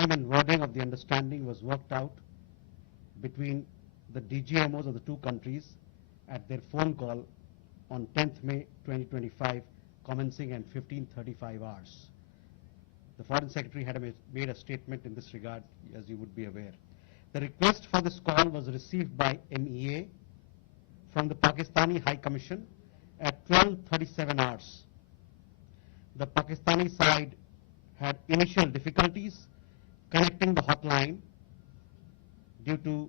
time and wording of the understanding was worked out between the DGMOs of the two countries at their phone call on 10th May 2025, commencing at 15:35 hours. The Foreign Secretary had made a statement in this regard, as you would be aware. The request for this call was received by MEA from the Pakistani High Commission at 12:37 hours. The Pakistani side had initial difficulties connecting the hotline due to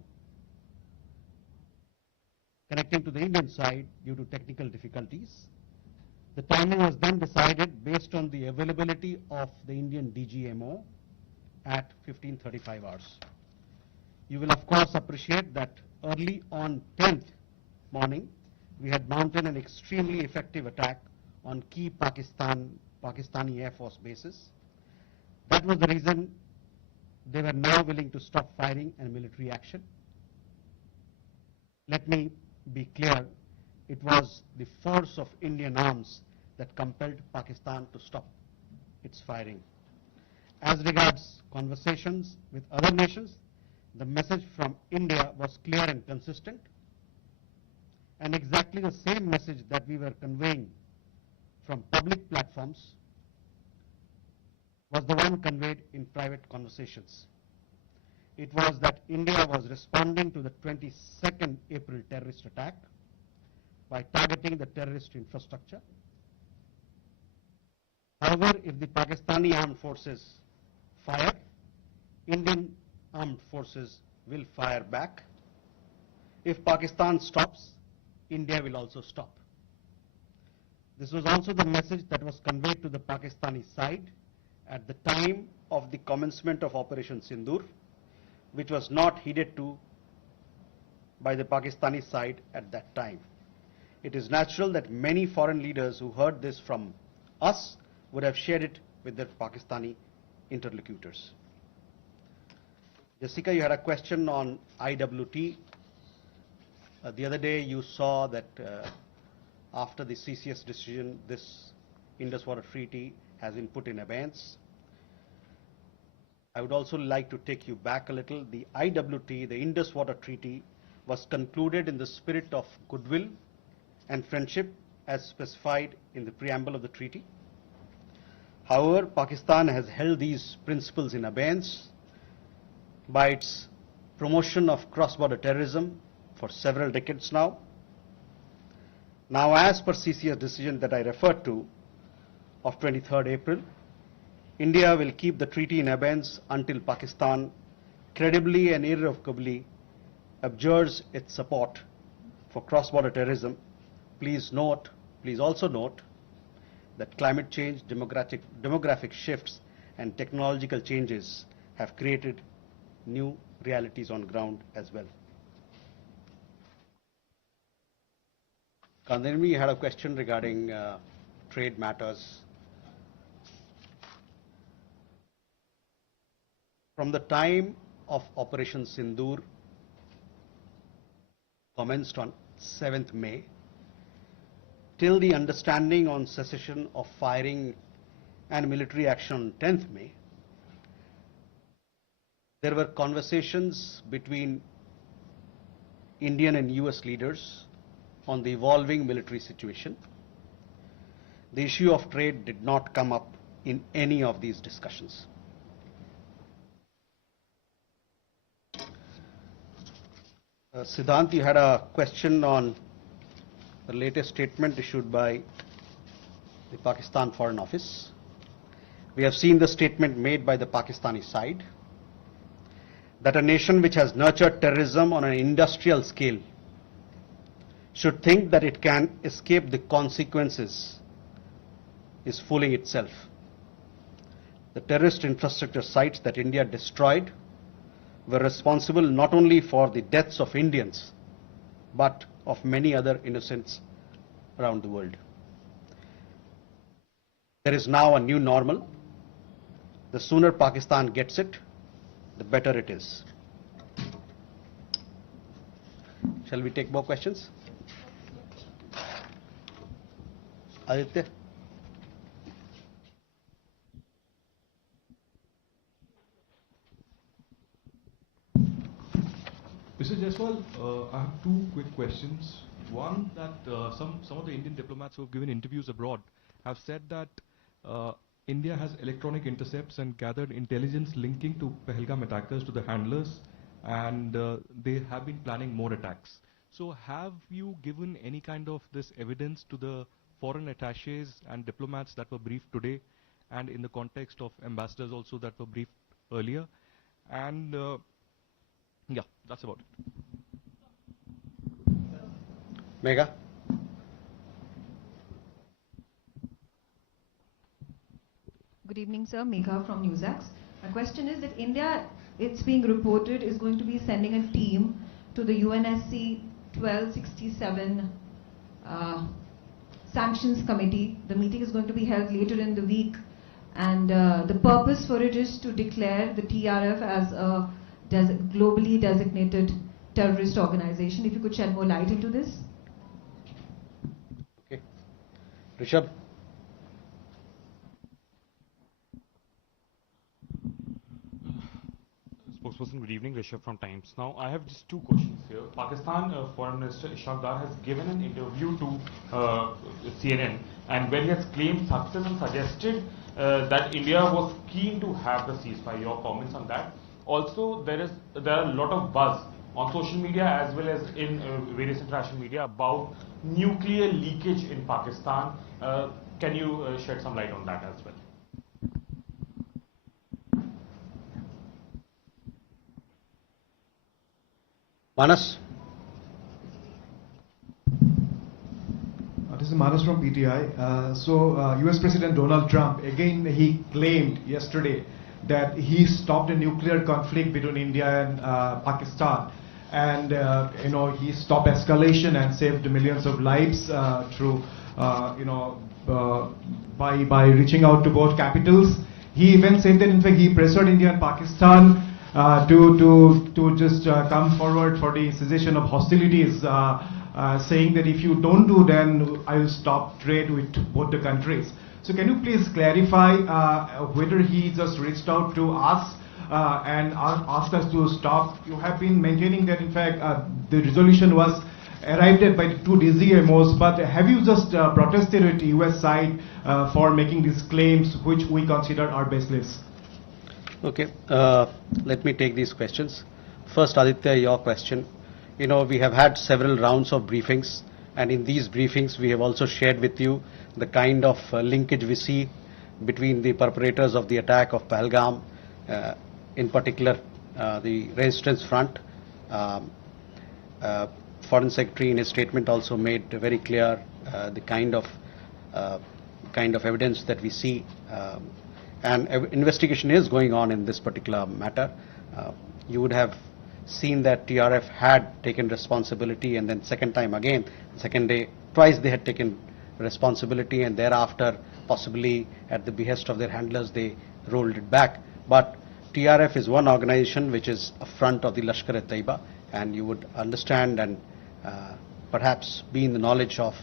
connecting to the Indian side due to technical difficulties. The timing was then decided based on the availability of the Indian DGMO at 15:35 hours. You will of course appreciate that early on 10th morning, we had mounted an extremely effective attack on key Pakistani Air Force bases. That was the reason they were now willing to stop firing and military action. Let me be clear, it was the force of Indian arms that compelled Pakistan to stop its firing. As regards conversations with other nations, the message from India was clear and consistent, and exactly the same message that we were conveying from public platforms was the one conveyed in private conversations. It was that India was responding to the 22nd April terrorist attack by targeting the terrorist infrastructure. However, if the Pakistani armed forces fire, Indian armed forces will fire back. If Pakistan stops, India will also stop. This was also the message that was conveyed to the Pakistani side at the time of the commencement of Operation Sindoor, which was not heeded to by the Pakistani side at that time. It is natural that many foreign leaders who heard this from us would have shared it with their Pakistani interlocutors. Jessica, you had a question on IWT. The other day you saw that after the CCS decision, this Indus Water Treaty has been put in abeyance. I would also like to take you back a little. The IWT, the Indus Water Treaty, was concluded in the spirit of goodwill and friendship as specified in the preamble of the treaty. However, Pakistan has held these principles in abeyance by its promotion of cross-border terrorism for several decades now. Now, as per CCS decision that I referred to of 23rd April, India will keep the treaty in abeyance until Pakistan credibly and irrevocably abjures its support for cross-border terrorism. Please also note that climate change, demographic shifts, and technological changes have created new realities on ground as well. Kandanvi, you had a question regarding trade matters. From the time of Operation Sindoor, commenced on 7th May, till the understanding on cessation of firing and military action on 10th May, there were conversations between Indian and US leaders on the evolving military situation. The issue of trade did not come up in any of these discussions. Siddhant, you had a question on the latest statement issued by the Pakistan Foreign Office. We have seen the statement made by the Pakistani side that a nation which has nurtured terrorism on an industrial scale should think that it can escape the consequences is fooling itself. The terrorist infrastructure sites that India destroyed were responsible not only for the deaths of Indians, but of many other innocents around the world. There is now a new normal. The sooner Pakistan gets it, the better it is. Shall we take more questions? Aditya? Mr. Jaiswal, I have two quick questions. One, that some of the Indian diplomats who have given interviews abroad have said that India has electronic intercepts and gathered intelligence linking to Pahalgam attackers to the handlers, and they have been planning more attacks. So have you given any kind of this evidence to the foreign attaches and diplomats that were briefed today, and in the context of ambassadors also that were briefed earlier? And yeah, that's about it. Megha? Good evening, sir. Megha from Newsax. My question is that India, it's being reported, is going to be sending a team to the UNSC 1267 Sanctions Committee. The meeting is going to be held later in the week, and the purpose for it is to declare the TRF as a globally designated terrorist organization. If you could shed more light into this. Okay. Rishabh? Spokesperson, good evening. Rishabh from Times. Now, I have just two questions here. Pakistan Foreign Minister Ishaq Dar has given an interview to CNN, and where he has claimed success and suggested that India was keen to have the ceasefire. Your comments on that? Also, there are a lot of buzz on social media as well as in various international media about nuclear leakage in Pakistan. Can you shed some light on that as well? Manas? This is Manas from PTI. US President Donald Trump, again, he claimed yesterday that he stopped a nuclear conflict between India and Pakistan. And, he stopped escalation and saved millions of lives through, by reaching out to both capitals. He even said that, in fact, he pressured India and Pakistan to just come forward for the cessation of hostilities, saying that if you don't do, then I will stop trade with both the countries. So can you please clarify whether he just reached out to us and asked us to stop? You have been maintaining that, in fact, the resolution was arrived at by the two DCMOs, but have you just protested with the US side for making these claims, which we consider are baseless? Okay, let me take these questions. First, Aditya, your question. We have had several rounds of briefings, and in these briefings we have also shared with you the kind of linkage we see between the perpetrators of the attack of Pahalgam, in particular the Resistance Front. Foreign Secretary in his statement also made very clear the kind of evidence that we see, and investigation is going on in this particular matter. You would have seen that TRF had taken responsibility, and then second time again, second day, twice they had taken responsibility, and thereafter, possibly at the behest of their handlers, they rolled it back. But TRF is one organization which is a front of the Lashkar-e-Taiba, and you would understand and perhaps be in the knowledge of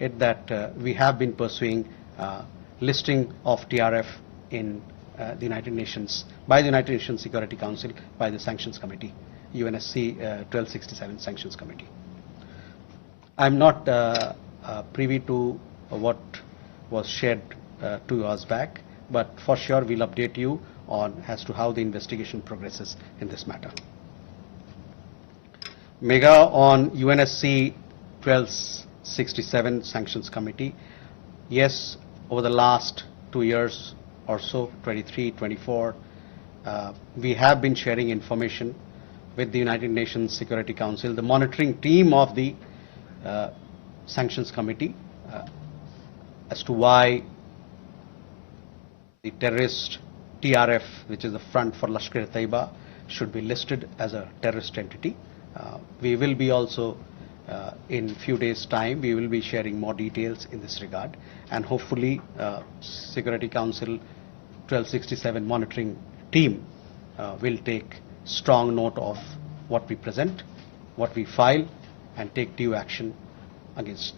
it that we have been pursuing listing of TRF in the United Nations, by the United Nations Security Council, by the Sanctions Committee, UNSC 1267 Sanctions Committee. I'm not privy to what was shared 2 hours back, but for sure we'll update you on as to how the investigation progresses in this matter. Megha, on UNSC 1267 Sanctions Committee, yes, over the last 2 years or so, 23, 24, we have been sharing information with the United Nations Security Council, the monitoring team of the Sanctions Committee, as to why the terrorist TRF, which is the front for Lashkar-e-Taiba, should be listed as a terrorist entity. We will be also, in few days' time, we will be sharing more details in this regard, and hopefully Security Council 1267 monitoring team will take strong note of what we present, what we file, and take due action against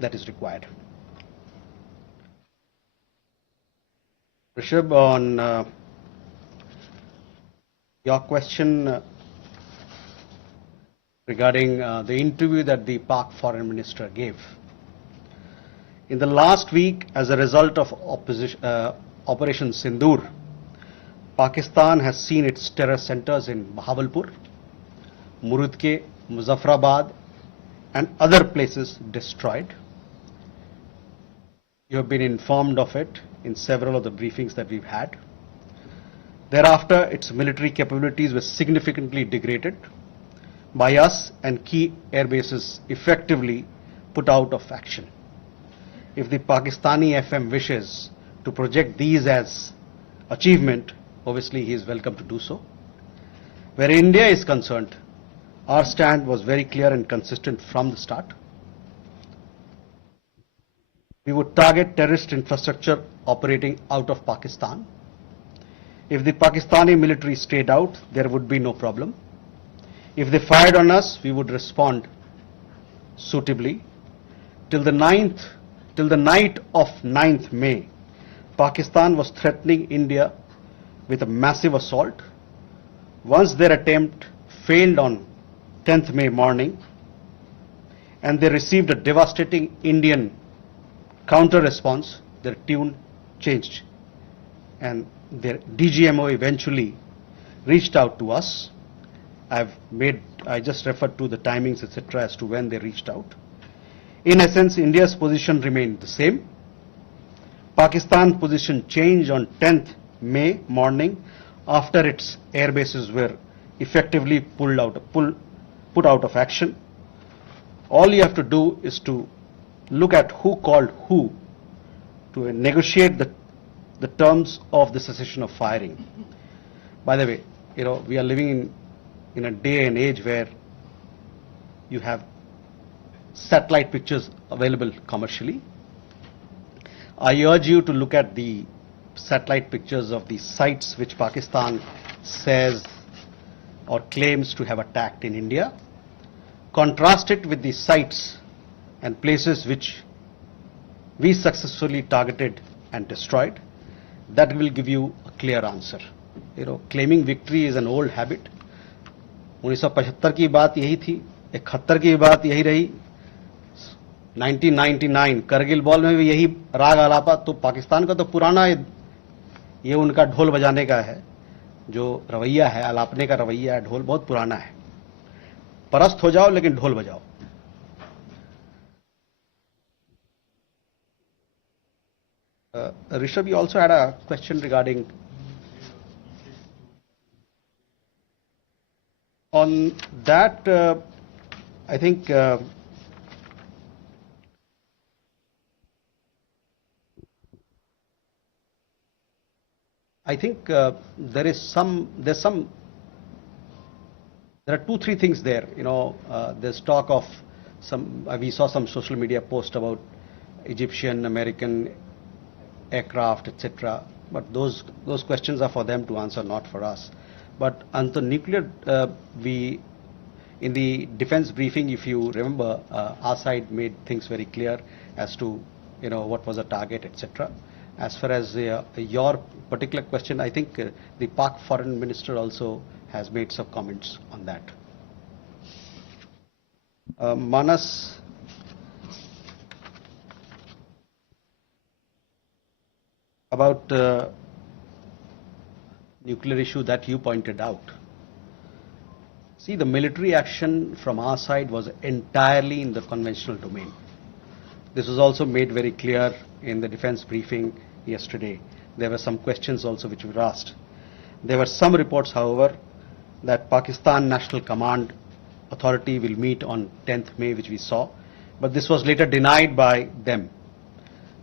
that is required. Rishabh, on your question regarding the interview that the Pak Foreign Minister gave. In the last week, as a result of Operation Sindoor, Pakistan has seen its terror centers in Bahawalpur, Murudke, Muzaffarabad, and other places destroyed. You have been informed of it in several of the briefings that we've had. Thereafter, its military capabilities were significantly degraded by us and key air bases effectively put out of action. If the Pakistani FM wishes to project these as achievement, obviously he is welcome to do so. Where India is concerned, our stand was very clear and consistent from the start. We would target terrorist infrastructure operating out of Pakistan. If the Pakistani military stayed out, there would be no problem. If they fired on us, we would respond suitably. Till the night of 9th May, Pakistan was threatening India with a massive assault. Once their attempt failed on 10th May morning, and they received a devastating Indian counter-response, their tune changed, and their DGMO eventually reached out to us. I just referred to the timings, etc., as to when they reached out. In essence, India's position remained the same. Pakistan's position changed on 10th May morning after its air bases were effectively put out of action. All you have to do is to look at who called who to negotiate the terms of the cessation of firing. By the way, we are living in a day and age where you have satellite pictures available commercially. I urge you to look at the satellite pictures of the sites which Pakistan says or claims to have attacked in India. Contrast it with the sites and places which we successfully targeted and destroyed. That will give you a clear answer. Claiming victory is an old habit. 1975 की बात यही थी, 71 की बात यही रही, 1999 Kargil ball में भी यही राग आलापा. तो पाकिस्तान का तो पुराना ये उनका ढोल बजाने का है, जो रवैया है, आलापने का रवैया है, ढोल बहुत पुराना है. परस्त हो जाओ लेकिन ढोल बजाओ. Rishabh, you also had a question regarding on that. I think there are 2-3 things there. There's talk of we saw some social media post about Egyptian, American aircraft, etc. But those questions are for them to answer, not for us. But on the nuclear, in the defense briefing, if you remember, our side made things very clear as to what was the target, etc. As far as your particular question, I think the Pak Foreign Minister also has made some comments on that. Manas, about nuclear issue that you pointed out. See, the military action from our side was entirely in the conventional domain. This was also made very clear in the defense briefing yesterday. There were some questions also which were asked. There were some reports, however, that Pakistan National Command Authority will meet on 10th May, which we saw, but this was later denied by them.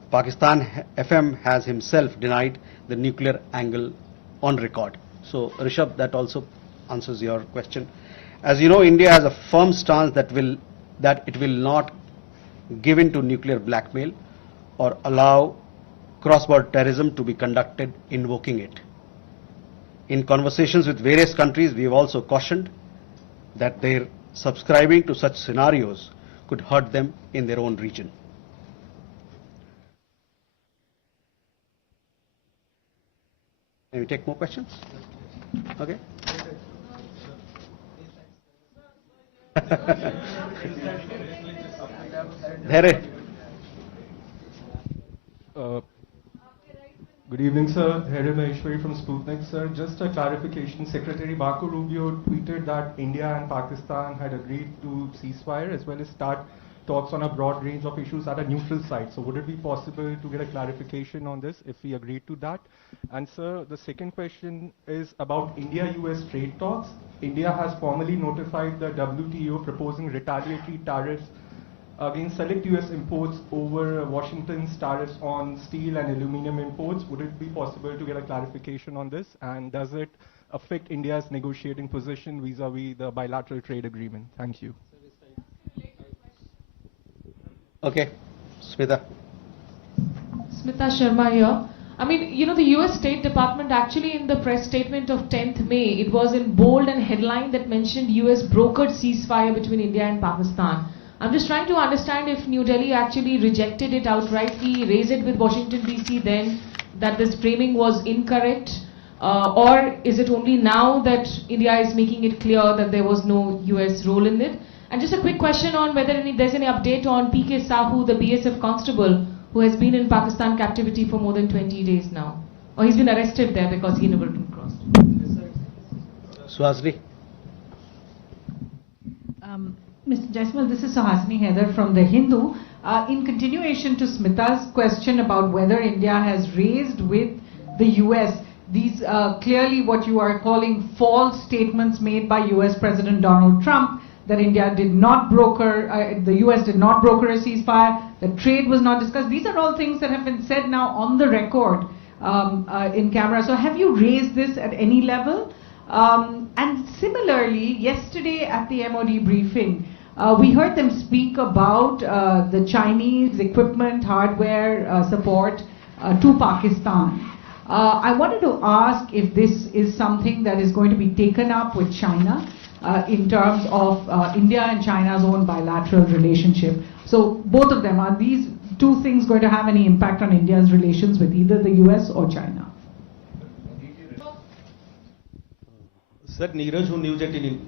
Pakistan FM has himself denied the nuclear angle on record. So, Rishabh, that also answers your question. As you know, India has a firm stance that it will not give in to nuclear blackmail or allow cross-border terrorism to be conducted invoking it. In conversations with various countries, we have also cautioned that their subscribing to such scenarios could hurt them in their own region. Can we take more questions? Okay. There. Uh, Good evening, sir. Here Maheshwari from Sputnik, sir. Just a clarification. Secretary Marco Rubio tweeted that India and Pakistan had agreed to ceasefire as well as start talks on a broad range of issues at a neutral site. So would it be possible to get a clarification on this if we agreed to that? And sir, the second question is about India-US trade talks. India has formally notified the WTO proposing retaliatory tariffs against select US imports over Washington's tariffs on steel and aluminum imports. Would it be possible to get a clarification on this? And does it affect India's negotiating position vis-a-vis the bilateral trade agreement? Thank you. Okay, Smita. Smita Sharma here. I mean, you know, the US State Department actually in the press statement of 10th May, it was in bold and headline that mentioned US brokered ceasefire between India and Pakistan. I'm just trying to understand if New Delhi actually rejected it outrightly, raised it with Washington DC then, that this framing was incorrect, or is it only now that India is making it clear that there was no US role in it? And just a quick question on whether there's any update on PK Sahu, the BSF constable, who has been in Pakistan captivity for more than 20 days now. Or he's been arrested there because he never been crossed. Suhasini. Mr. Jaiswal, this is Suhasini Heather from The Hindu. In continuation to Smita's question about whether India has raised with the US these clearly what you are calling false statements made by US President Donald Trump, that India did not broker, the US did not broker a ceasefire, that trade was not discussed. These are all things that have been said now on the record in camera. So have you raised this at any level? And similarly, yesterday at the MOD briefing, we heard them speak about the Chinese equipment, hardware support to Pakistan. I wanted to ask if this is something that is going to be taken up with China in terms of India and China's own bilateral relationship. So both of them, are these two things going to have any impact on India's relations with either the US or China? Sir, Neeraj, who News 18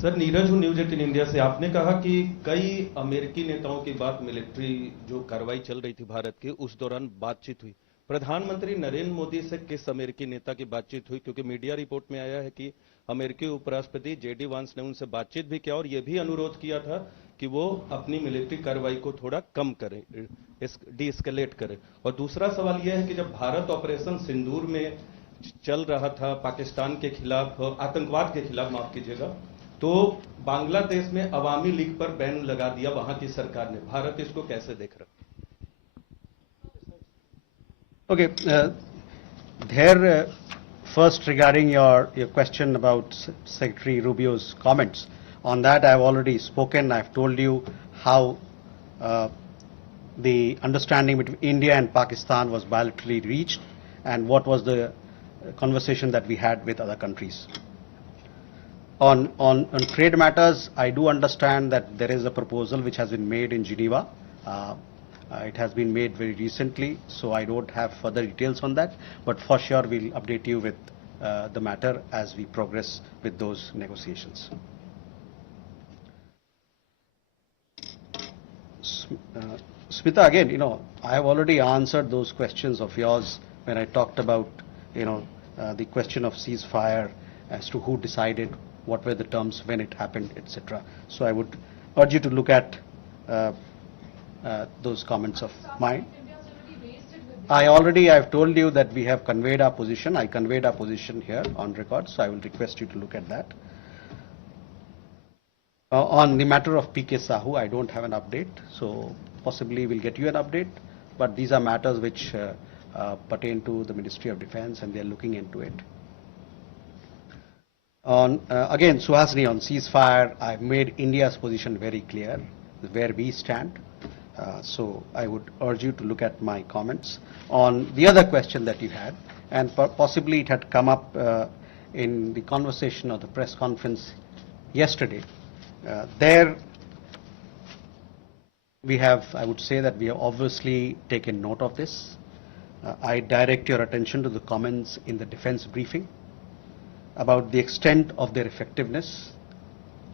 sir Neeraj हूँ news 18 India से। आपने कहा कि कई अमेरिकी नेताओं की बात मिलिट्री जो कार्रवाई चल रही थी भारत की उस दौरान बातचीत हुई। प्रधानमंत्री नरेंद्र मोदी से किस अमेरिकी नेता की बातचीत हुई? क्योंकि मीडिया रिपोर्ट में आया है कि अमेरिकी उपराष्ट्रपति जेडी वांस ने उनसे बातचीत भी किया और यह भी अनुरोध किया था कि वो अपनी मिलिट्री कार्रवाई को थोड़ा कम करें, डी-एस्केलेट करें। और दूसरा सवाल यह है कि जब भारत ऑपरेशन सिंदूर में चल रहा था पाकिस्तान के खिलाफ, आतंकवाद के खिलाफ माफ कीजिएगा, तो बांग्लादेश में अवामी लीग पर बैन लगा दिया वहां की सरकार ने। भारत इसको कैसे देख रहा? Okay, first regarding your question about Secretary Rubio's comments. On that, I've already spoken. I've told you how the understanding between India and Pakistan was bilaterally reached and what was the conversation that we had with other countries. On trade matters, I do understand that there is a proposal which has been made in Geneva. It has been made very recently, so I don't have further details on that, but for sure we'll update you with the matter as we progress with those negotiations. Smita, again, I have already answered those questions of yours when I talked about, the question of ceasefire as to who decided, what were the terms, when it happened, etc. So I would urge you to look at those comments of mine. I've told you that we have conveyed our position. I conveyed our position here on record, so I will request you to look at that. On the matter of PK Sahu, I don't have an update, so possibly we'll get you an update, but these are matters which pertain to the Ministry of Defense and they are looking into it. Again, Suhasini, on ceasefire, I've made India's position very clear, where we stand. So I would urge you to look at my comments. On the other question that you had, and possibly it had come up in the conversation or the press conference yesterday, there we have, I would say that we have obviously taken note of this. I direct your attention to the comments in the defense briefing. about the extent of their effectiveness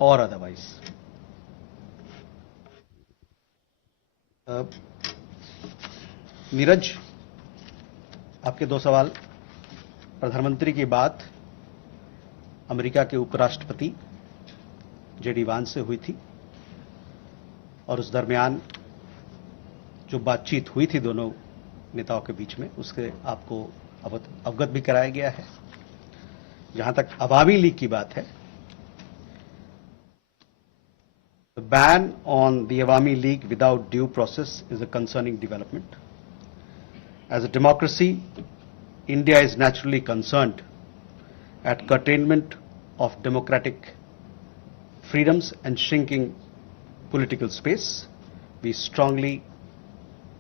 or otherwise. Neeraj, आपके दो सवाल। प्रधानमंत्री की बात America के उपराष्ट्रपति JD वांस से हुई थी और उस दरमियान जो बातचीत हुई थी दोनों नेताओं के बीच में, उससे आपको अवगत भी कराया गया है। जहां तक अवामी लीग की बात है, the ban on the Awami League without due process is a concerning development. As a democracy, India is naturally concerned at curtailment of democratic freedoms and shrinking political space. We strongly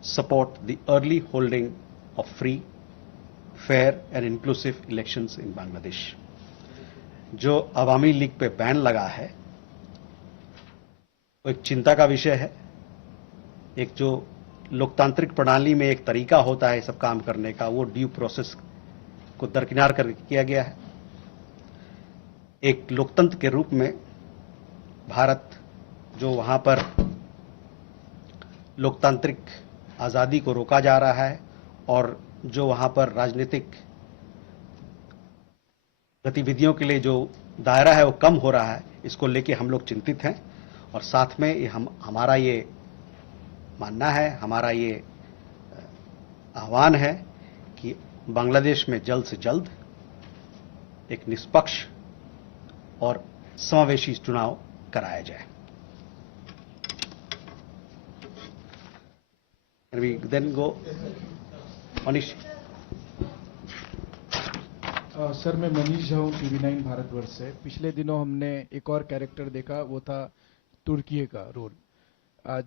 support the early holding of free, fair and inclusive elections in Bangladesh. जो अवामी league पे ban लगा है वो एक चिंता का विषय है। एक जो लोकतांत्रिक प्रणाली में एक तरीका होता है सब काम करने का, वो ड्यू प्रोसेस को दरकिनार करके किया गया है। एक लोकतंत्र के रूप में भारत जो वहां पर लोकतांत्रिक आजादी को रोका जा रहा है और जो वहां पर राजनीतिक गतिविधियों के लिए जो दायरा है वो कम हो रहा है, इसको लेके हम लोग चिंतित हैं। और साथ में हमारा ये मानना है, हमारा ये आह्वान है कि बांग्लादेश में जल्द से जल्द एक निष्पक्ष और समावेशी चुनाव कराया जाए। Can we then go? Manish. Sir, मैं मनीष झा हूँ, TV9 भारतवर्ष से। पिछले दिनों हमने एक और कैरेक्टर देखा, वो था तुर्की का रोल।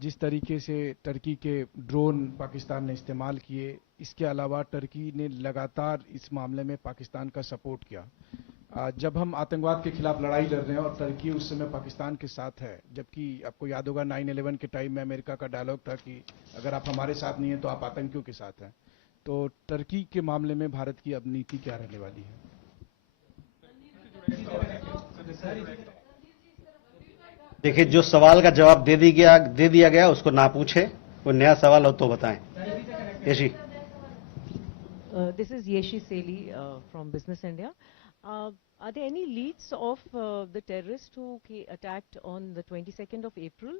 जिस तरीके से टर्की के ड्रोन पाकिस्तान ने इस्तेमाल किए, इसके अलावा टर्की ने लगातार इस मामले में पाकिस्तान का सपोर्ट किया। जब हम आतंकवाद के खिलाफ लड़ाई लड़ रहे हैं और टर्की उस समय पाकिस्तान के साथ है, जबकि आपको याद होगा 9/11 के टाइम में अमेरिका का डायलॉग था कि अगर आप हमारे साथ नहीं हैं तो आप आतंकियों के साथ हैं। तो टर्की के मामले में भारत की अब नीति क्या रहने वाली है? देखिए, जो सवाल का जवाब दे दिया गया उसको ना पूछे, कोई नया सवाल हो तो बताएं। Yeshi. This is Yeshi Seli from Business India. Are there any leads of the terrorists who attacked on the 22nd of April?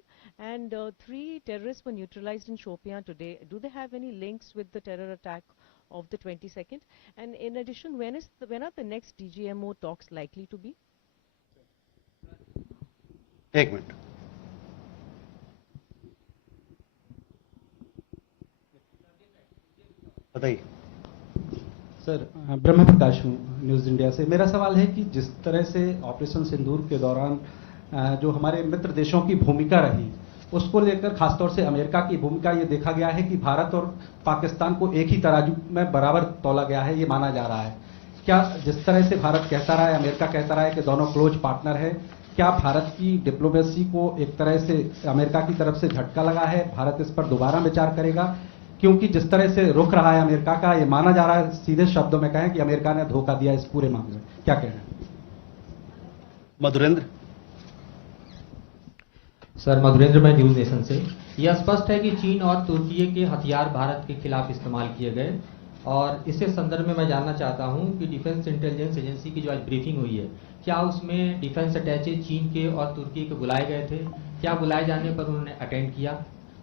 And 3 terrorists were neutralized in Shopian today. Do they have any links with the terror attack of the 22nd? And in addition, when are the next DGMO talks likely to be? एक minute. बताइए। Sir, ब्रह्म प्रकाश हूँ news India से। मेरा सवाल है कि जिस तरह से ऑपरेशन सिंदूर के दौरान जो हमारे मित्र देशों की भूमिका रही, उसको लेकर खासतौर से अमेरिका की भूमिका, ये देखा गया है कि भारत और पाकिस्तान को एक ही तराजू में बराबर तौला गया है, ये माना जा रहा है। क्या जिस तरह से भारत कहता रहा है, अमेरिका कहता रहा है कि दोनों क्लोज पार्टनर है, क्या भारत की डिप्लोमेसी को एक तरह से अमेरिका की तरफ से झटका लगा है? भारत इस पर दोबारा विचार करेगा? क्योंकि जिस तरह से रुख रहा है अमेरिका का, ये माना जा रहा है, सीधे शब्दों में कहें कि अमेरिका ने धोखा दिया इस पूरे मामले में। क्या कह रहे हैं? मधुरेंद्र। सर, मधुरेंद्र, मैं न्यूज नेशन से। यह स्पष्ट है कि चीन और तुर्की के हथियार भारत के खिलाफ इस्तेमाल किए गए, और इसी संदर्भ में मैं जानना चाहता हूं कि डिफेंस इंटेलिजेंस एजेंसी की जो आज ब्रीफिंग हुई है, क्या उसमें डिफेंस अटैचे चीन के और तुर्की के बुलाए गए थे? क्या बुलाए जाने पर उन्होंने अटेंड किया?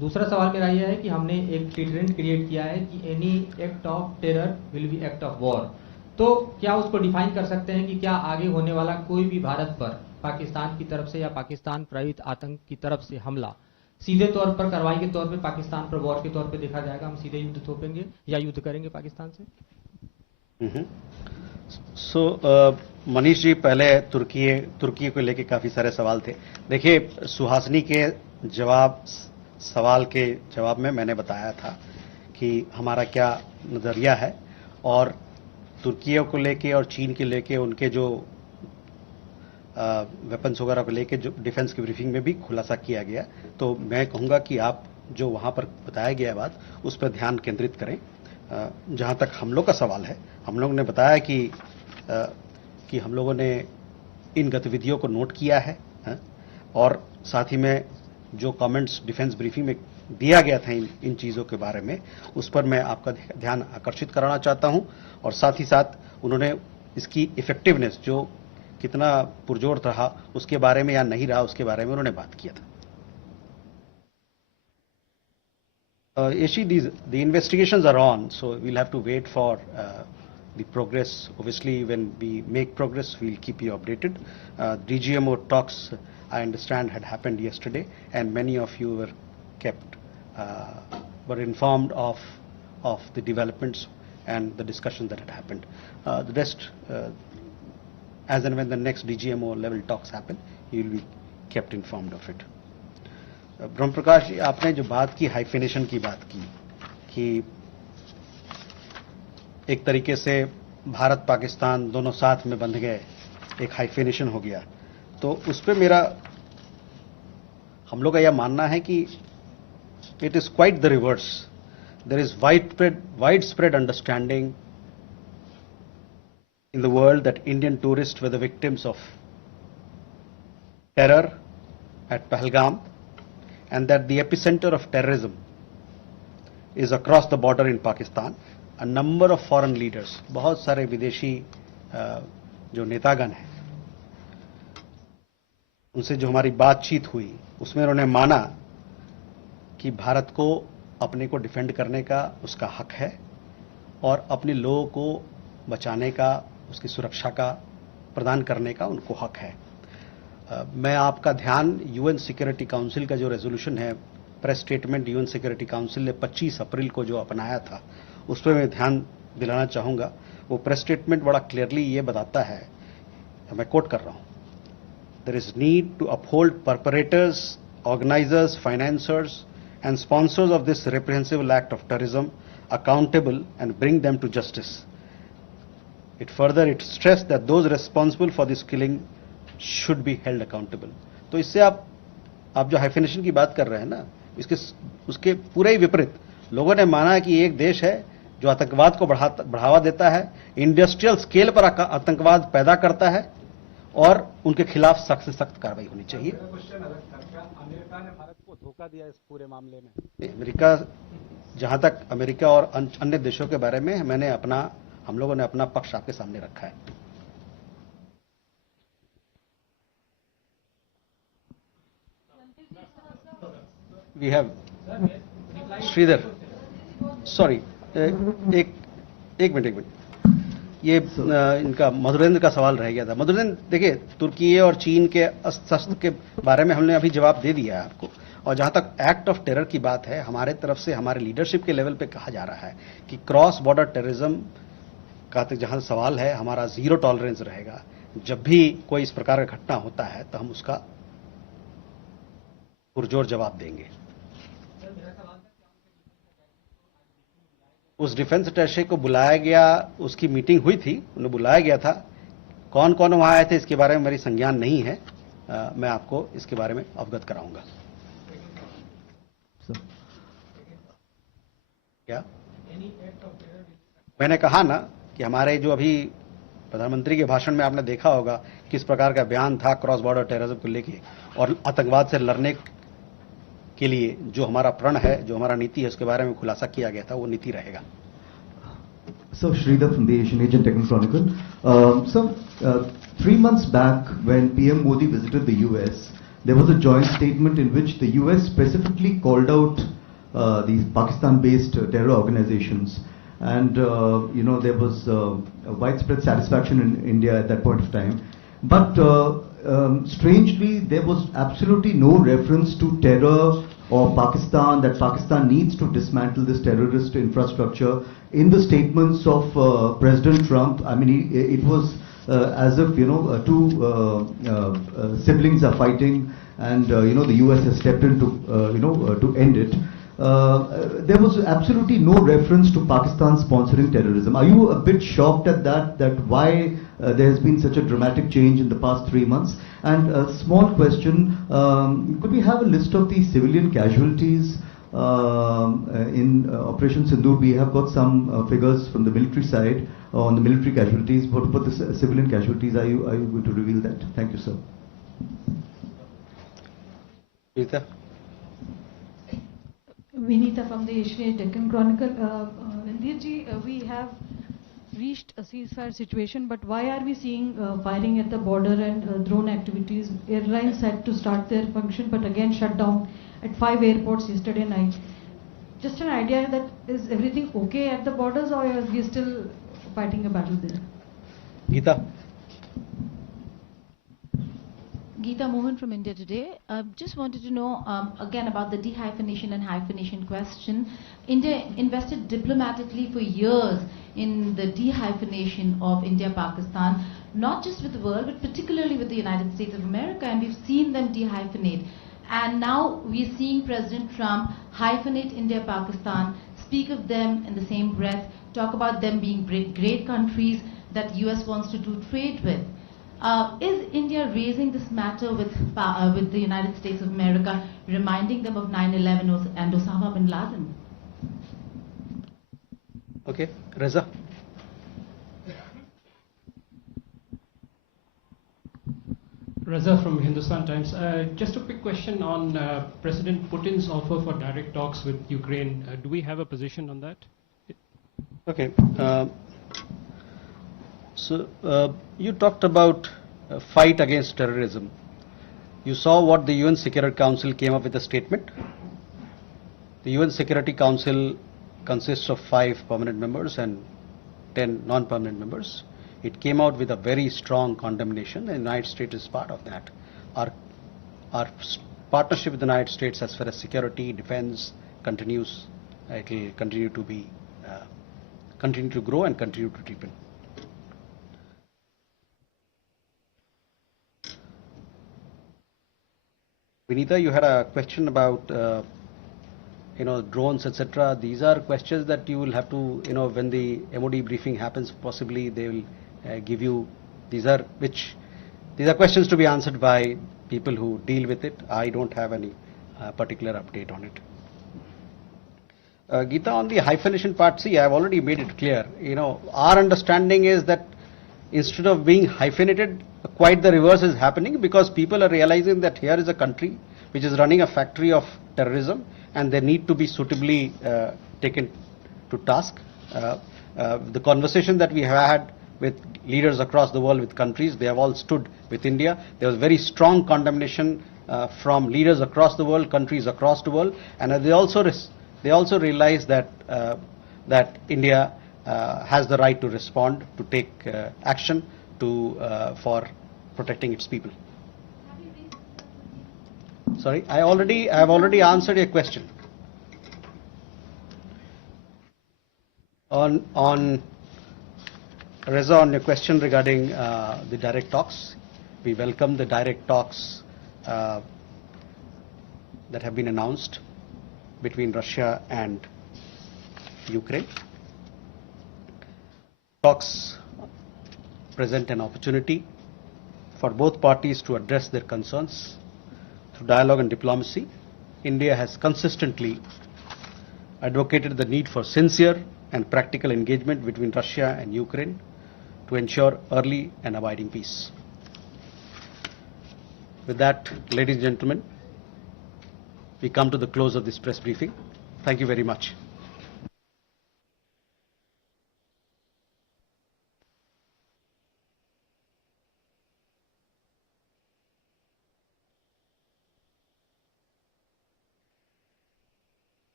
दूसरा सवाल मेरा यह है कि हमने एक ट्रेंड क्रिएट किया है कि any act of terror will be act of war. तो क्या उसको डिफाइन कर सकते हैं कि क्या आगे होने वाला कोई भी भारत पर पाकिस्तान की तरफ से या पाकिस्तान प्रायोजित आतंक की तरफ से हमला सीधे तौर पर कार्रवाई के तौर पे पाकिस्तान पर वॉर के तौर पे देखा जाएगा? हम सीधे युद्ध थोपेंगे या युद्ध करेंगे पाकिस्तान से? मनीष जी, पहले तुर्की को लेके काफी सारे सवाल थे। देखिए, सुहासिनी के सवाल के जवाब में मैंने बताया था कि हमारा क्या नजरिया है, और तुर्की को लेके और चीन के लेके उनके जो वेपन्स वगैरह को लेके जो डिफेंस की ब्रीफिंग में भी खुलासा किया गया। तो मैं कहूँगा कि आप जो वहाँ पर बताया गया बात, उस पर ध्यान केंद्रित करें। जहाँ तक हम लोग का सवाल है, हम लोग ने बताया कि कि हम लोगों ने इन गतिविधियों को नोट किया है, और साथ ही में जो कमेंट्स डिफेंस ब्रीफिंग में दिया गया था इन चीज़ों के बारे में, उस पर मैं आपका ध्यान आकर्षित कराना चाहता हूं, और साथ ही साथ उन्होंने इसकी इफेक्टिवनेस जो कितना पुरजोर रहा उसके बारे में या नहीं रहा उसके बारे में उन्होंने बात किया था। Yeshi, the investigations are on, so we'll have to wait for the progress. Obviously, when we make progress, we'll keep you updated. DGMO talks, I understand, had happened yesterday, and many of you were kept, were informed of the developments and the discussion that had happened. The rest, as and when the next DGMO level talks happen, you will be kept informed of it. ब्रह्म प्रकाश जी, आपने जो बात की hyphenation की बात की कि एक तरीके से भारत पाकिस्तान दोनों साथ में बंध गए, एक हाइफिनेशन हो गया, तो उस पर मेरा हम लोग का यह मानना है कि it is quite the reverse. There is widespread understanding in the world that Indian tourists were the victims of terror at Pahalgam, and that the epicenter of terrorism is across the border in Pakistan. A number of foreign leaders, बहुत सारे विदेशी जो नेतागण हैं, उनसे जो हमारी बातचीत हुई उसमें उन्होंने माना कि भारत को अपने को डिफेंड करने का उसका हक है और अपने लोगों को बचाने का, उसकी सुरक्षा का प्रदान करने का उनको हक है. मैं आपका ध्यान यूएन सिक्योरिटी काउंसिल का जो रेजोल्यूशन है, press statement UN security council ने 25 अप्रैल को जो अपनाया था, उस पर मैं ध्यान दिलाना चाहूँगा. वो प्रेस स्टेटमेंट बड़ा क्लियरली ये बताता है, मैं कोट कर रहा हूँ, there is need to uphold perpetrators, organisers, financiers and sponsors of this reprehensible act of terrorism accountable and bring them to justice. It stressed that those responsible for this killing should be held accountable. तो इससे आप जो hyphenation की बात कर रहे हैं ना, उसके पूरे ही विपरीत लोगों ने माना कि एक देश है जो आतंकवाद को बढ़ावा देता है, इंडस्ट्रियल स्केल पर आतंकवाद पैदा करता है, और उनके खिलाफ सख्त से सख्त कार्रवाई होनी चाहिए. अमेरिका ने भारत को धोखा दिया इस पूरे मामले में. अमेरिका, जहां तक अमेरिका और अन्य देशों के बारे में हम लोगों ने अपना पक्ष आपके सामने रखा है. वी हैव श्रीधर, सॉरी, एक मिनट, ये इनका मधुरेंद्र का सवाल रह गया था. मधुरेंद्र, देखिए, तुर्की और चीन के अस्त्र के बारे में हमने अभी जवाब दे दिया है आपको, और जहां तक एक्ट ऑफ टेरर की बात है, हमारे तरफ से हमारे लीडरशिप के लेवल पे कहा जा रहा है कि क्रॉस बॉर्डर टेररिज्म का जहां सवाल है, हमारा जीरो टॉलरेंस रहेगा. जब भी कोई इस प्रकार का घटना होता है तो हम उसका पुरजोर जवाब देंगे. उस डिफेंस अटैचे को बुलाया गया, उसकी मीटिंग हुई थी, उन्हें बुलाया गया था. कौन कौन वहां आए थे इसके बारे में मेरी संज्ञान नहीं है, मैं आपको इसके बारे में अवगत कराऊंगा. क्या मैंने कहा ना कि हमारे जो अभी प्रधानमंत्री के भाषण में आपने देखा होगा किस प्रकार का बयान था क्रॉस बॉर्डर टेररिज्म को लेके, और आतंकवाद से लड़ने के लिए जो हमारा प्रण है, जो हमारा नीति है, उसके बारे में खुलासा किया गया था. वो नीति रहेगा. So Sridhar from the Asian Age and Techno Chronicle. So 3 months back when PM Modi visited the US, there was a joint statement in which the US specifically called out these Pakistan-based terror organizations. And there was widespread satisfaction in India at that point of time. But strangely, there was absolutely no reference to terror or Pakistan, that Pakistan needs to dismantle this terrorist infrastructure in the statements of President Trump. I mean, it was as if, two siblings are fighting, and the US has stepped in to end it. There was absolutely no reference to Pakistan sponsoring terrorism. Are you a bit shocked at that why there has been such a dramatic change in the past 3 months? And a small question, could we have a list of the civilian casualties in Operation Sindoor, we have got some figures from the military side on the military casualties. What about the civilian casualties? Are you going to reveal that? Thank you, sir. Geeta? Vinita from the Asian Deccan Chronicle. Randirji, we have reached a ceasefire situation, but why are we seeing firing at the border and drone activities? Airlines had to start their function, but again shut down at 5 airports yesterday night. Just an idea that is everything okay at the borders, or are we still fighting a battle there? Geeta? Geeta Mohan from India Today. Just wanted to know again about the dehyphenation and hyphenation question. India invested diplomatically for years in the dehyphenation of India-Pakistan, not just with the world, but particularly with the United States of America, and we've seen them dehyphenate. And now we're seeing President Trump hyphenate India-Pakistan, speak of them in the same breath, talk about them being great countries that US wants to do trade with. Is India raising this matter with the United States of America, reminding them of 9/11 and Osama bin Laden? Okay, Reza? Reza from Hindustan Times. Just a quick question on President Putin's offer for direct talks with Ukraine. Do we have a position on that? Okay. You talked about a fight against terrorism. You saw what the UN Security Council came up with a statement. The UN Security Council consists of 5 permanent members and 10 non-permanent members. It came out with a very strong condemnation, and the United States is part of that. Our partnership with the United States as far as security, defense continues. It will continue to be, continue to grow and continue to deepen. Vinita, you had a question about drones, etc. These are questions that you will have to, when the MOD briefing happens, possibly they will give you. These are questions to be answered by people who deal with it. I don't have any particular update on it. Geeta, on the hyphenation part, see, I've already made it clear. Our understanding is that instead of being hyphenated, quite the reverse is happening, because people are realizing that here is a country which is running a factory of terrorism, and they need to be suitably taken to task. The conversation that we have had with leaders across the world, with countries, they have all stood with India. There was very strong condemnation from leaders across the world, countries across the world, and they also realize that that India has the right to respond, to take action for protecting its people. Sorry, I have already answered your question. On Reza, on your question regarding the direct talks, we welcome the direct talks that have been announced between Russia and Ukraine. Talks present an opportunity for both parties to address their concerns through dialogue and diplomacy. India has consistently advocated the need for sincere and practical engagement between Russia and Ukraine to ensure early and abiding peace. With that, ladies and gentlemen, we come to the close of this press briefing. Thank you very much.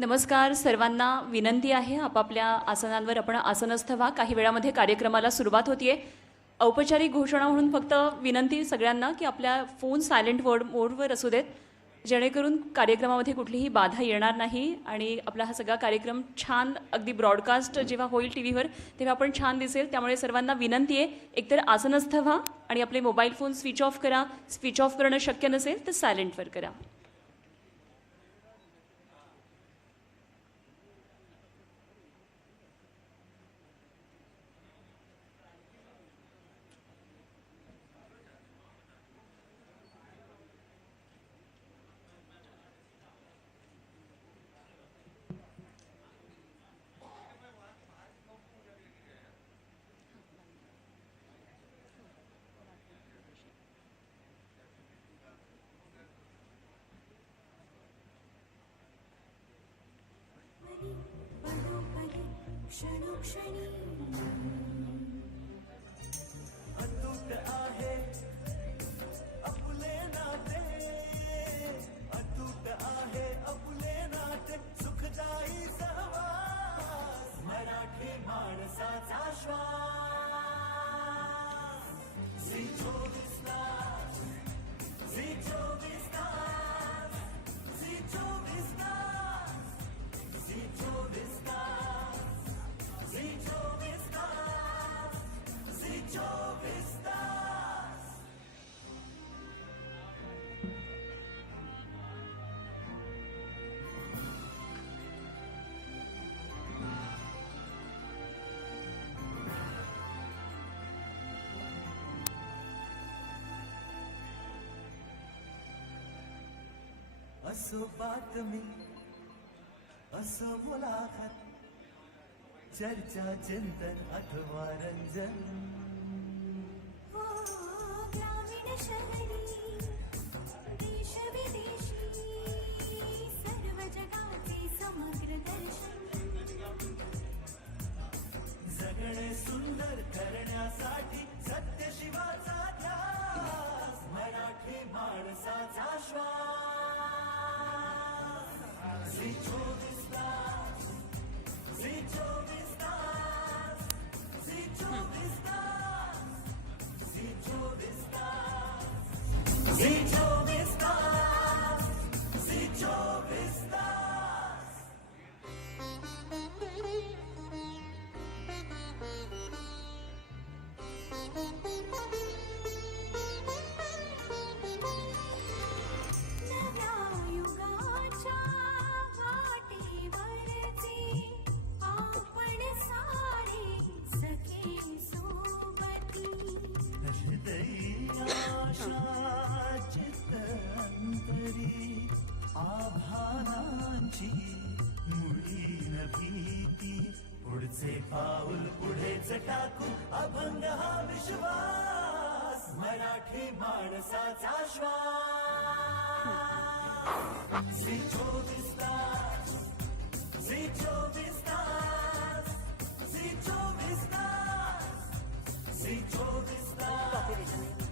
नमस्कार सर्वांना, विनंती आहे आपापल्या आसनांवर आपण आसनस्थ व्हा. काही वेळामध्ये कार्यक्रमाला सुरुवात होतीये. औपचारिक घोषणा म्हणून फक्त विनंती सगळ्यांना की आपल्या फोन सायलेंट मोडवर असू देत, जेणेकरून कार्यक्रमामध्ये कुठलीही बाधा येणार नाही आणि आपला हा सगळा कार्यक्रम छान अगदी ब्रॉडकास्ट जेव्हा होईल टीव्हीवर तेव्हा आपण छान दिसेल. त्यामुळे सर्वांना विनंती आहे, एकतर आसनस्थ व्हा आणि आपले मोबाईल फोन स्विच ऑफ करा. स्विच ऑफ करणं शक्य नसेल तर सायलेंटवर करा. क्षणोक्षणी अतूट आहे अपुले नाते, अतूट आहे अपुले नाते, सुखदायी सहवास मराठी माणसाचा श्वास. Zee24 तास, Zee24 तास, Zee24 तास, Zee24 तास, Zee24 तास, Zee24 तास. असो बातमी, असो मुलाखत, चर्चा चिंतन अथवा रंजन, ग्रामीण शहरी देश विदेशी सर्व जगाचे समग्र दर्शन, जगणे सुंदर करण्यासाठी सत्य शिवाचा ध्यास मराठी माणसाचा श्वास. Zee24 तास, Zee24 तास, Zee24 तास, Zee24 तास, Zee24 तास, Zee24 तास. नव्या युगाच्या वाटेवरचे आपण सारे सखे सोबती, हृदयी आशा चित्तअंतरी आभारांची मुळीन भीती, पुढचे पाऊल पुढेच टाकू अभंग हा विश्वास मराठी माणसाचा श्वास. Zee24 तास, Zee24 तास, Zee24 तास, Zee24 तास.